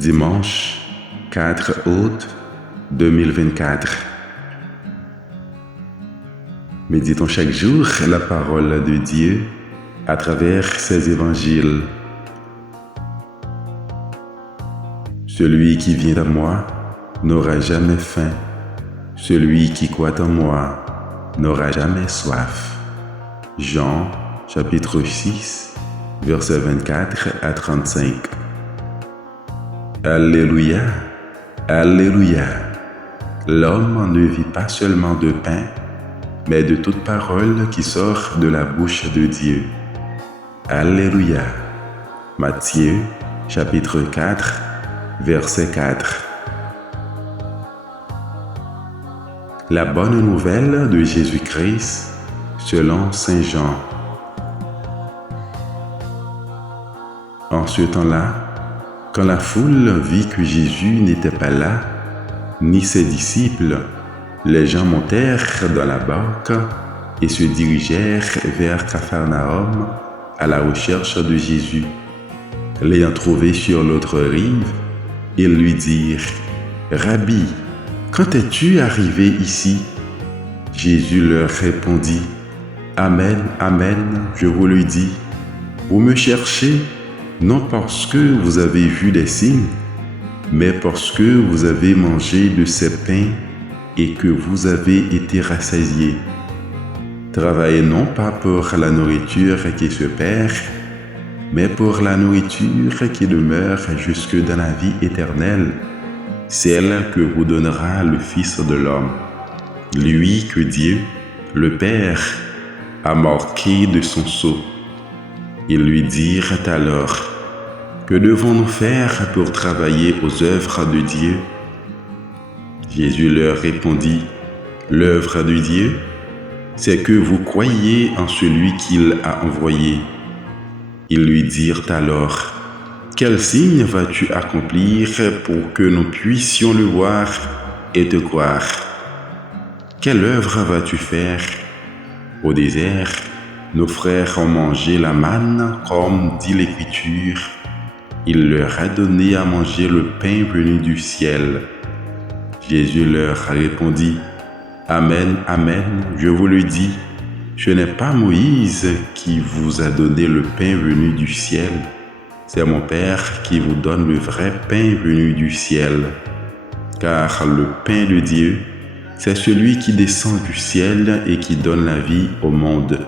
Dimanche 4 août 2024. Méditons chaque jour la parole de Dieu à travers ses évangiles. Celui qui vient à moi n'aura jamais faim. Celui qui croit en moi n'aura jamais soif. Jean chapitre 6, versets 24 à 35. Alléluia, Alléluia. L'homme ne vit pas seulement de pain, mais de toute parole qui sort de la bouche de Dieu. Alléluia. Matthieu chapitre 4, verset 4. La bonne nouvelle de Jésus-Christ selon Saint Jean. En ce temps-là, quand la foule vit que Jésus n'était pas là, ni ses disciples, les gens montèrent dans la barque et se dirigèrent vers Capharnaüm à la recherche de Jésus. L'ayant trouvé sur l'autre rive, ils lui dirent « Rabbi, quand es-tu arrivé ici ?» Jésus leur répondit « Amen, amen, je vous le dis, vous me cherchez non parce que vous avez vu des signes, mais parce que vous avez mangé de ces pains et que vous avez été rassasiés. Travaillez non pas pour la nourriture qui se perd, mais pour la nourriture qui demeure jusque dans la vie éternelle, celle que vous donnera le Fils de l'homme, lui que Dieu, le Père, a marqué de son sceau. » Ils lui dirent alors « Que devons-nous faire pour travailler aux œuvres de Dieu ?» Jésus leur répondit « L'œuvre de Dieu, c'est que vous croyiez en celui qu'il a envoyé. » Ils lui dirent alors « Quel signe vas-tu accomplir pour que nous puissions le voir et te croire? Quelle œuvre vas-tu faire? Au désert, nos frères ont mangé la manne, comme dit l'Écriture. Il leur a donné à manger le pain venu du ciel. » Jésus leur répondit « Amen, amen, je vous le dis, ce n'est pas Moïse qui vous a donné le pain venu du ciel, c'est mon Père qui vous donne le vrai pain venu du ciel. Car le pain de Dieu, c'est celui qui descend du ciel et qui donne la vie au monde. »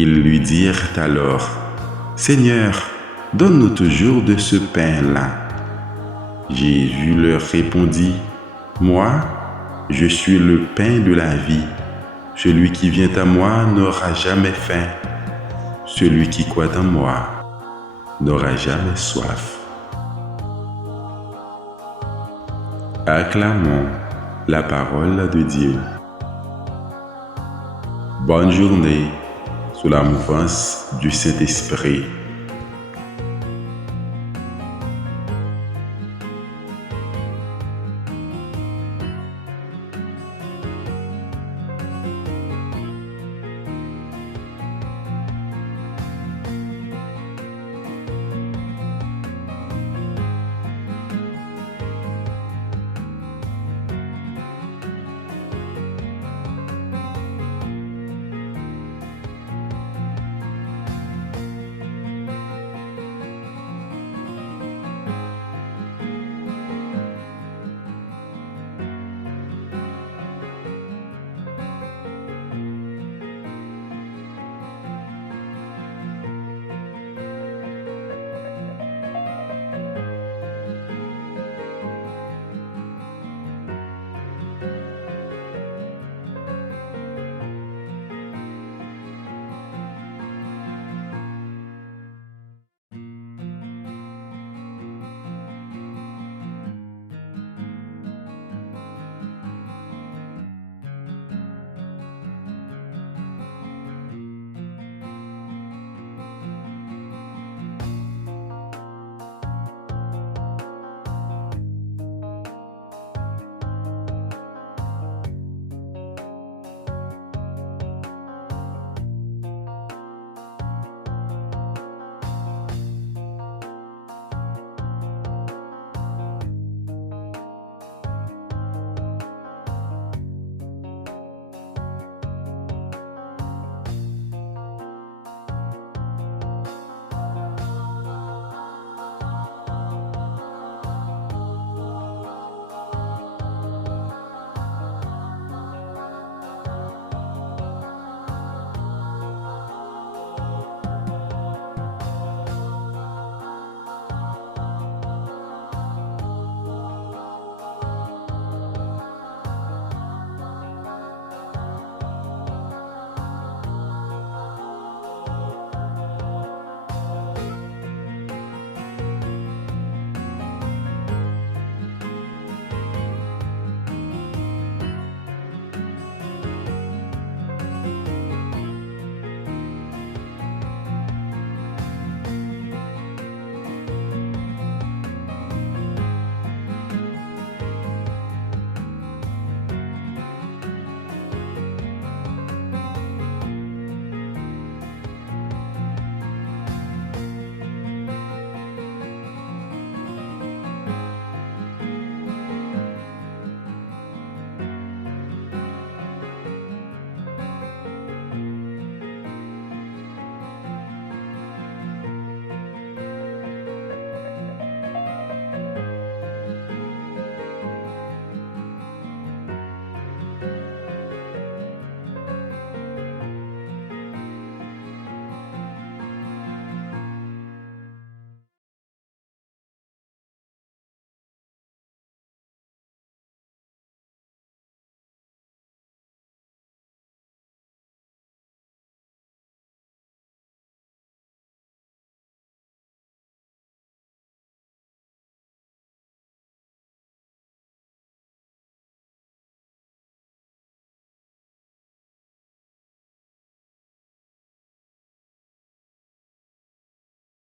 Ils lui dirent alors « Seigneur, donne-nous toujours de ce pain-là. » Jésus leur répondit « Moi, je suis le pain de la vie. Celui qui vient à moi n'aura jamais faim. Celui qui croit en moi n'aura jamais soif. » Acclamons la parole de Dieu. Bonne journée sous la mouvance du Saint-Esprit.